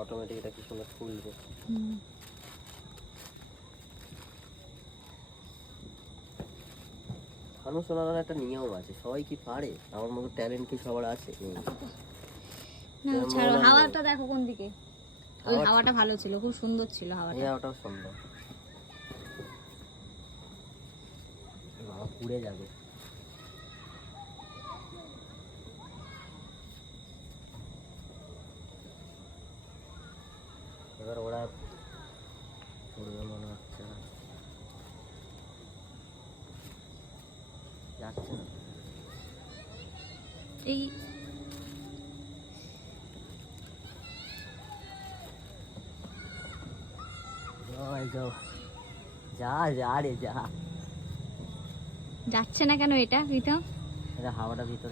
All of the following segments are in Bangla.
অটোমেটিক এটা কি সুন্দর খুলবে। ফানুস ওনার একটা নিয়ম আছে, সবাই কি পারে? আমার মতো ট্যালেন্ট কি সবার আছে? না ছাড়ো, হাওয়াটা দেখো কোন দিকে। ওই হাওয়াটা ভালো ছিল, খুব সুন্দর ছিল হাওয়াটা। এই হাওয়াটাও সুন্দর। বাবা পুড়ে যাবে। এবার ওরা পড়বে মনে হচ্ছে না, যাচ্ছে না। এই যা যা রে যা। যাচ্ছে না কেন এটা প্রীতম? এটা হাওয়াটা ভিতর।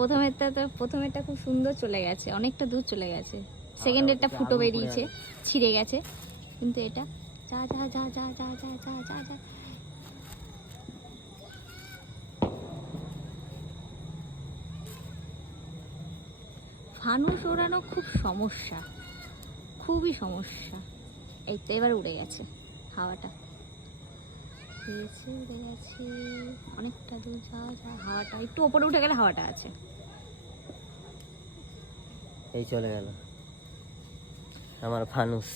প্রথমেরটা খুব সুন্দর চলে গেছে, অনেকটা দূর চলে গেছে। সেকেন্ডেরটা ফুটো বেরিয়েছে, ছিঁড়ে গেছে। কিন্তু এটা যা যা যা যা যা যা যা যা যা। ফানুস ওড়ানো খুব সমস্যা, খুবই সমস্যা। এই তো এবার উড়ে গেছে হাওয়াটা, উড়ে গেছে অনেকটা দূর। যা যা, হাওয়াটা একটু ওপরে উঠে গেলে হাওয়াটা আছে। এই চলে গেল আমার ফানুস।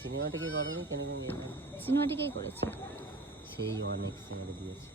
সিনেমাটিকে করনি কেন? সিনেমাটিকেই করেছে, সেই অনেক ছেড়ে দিয়েছে।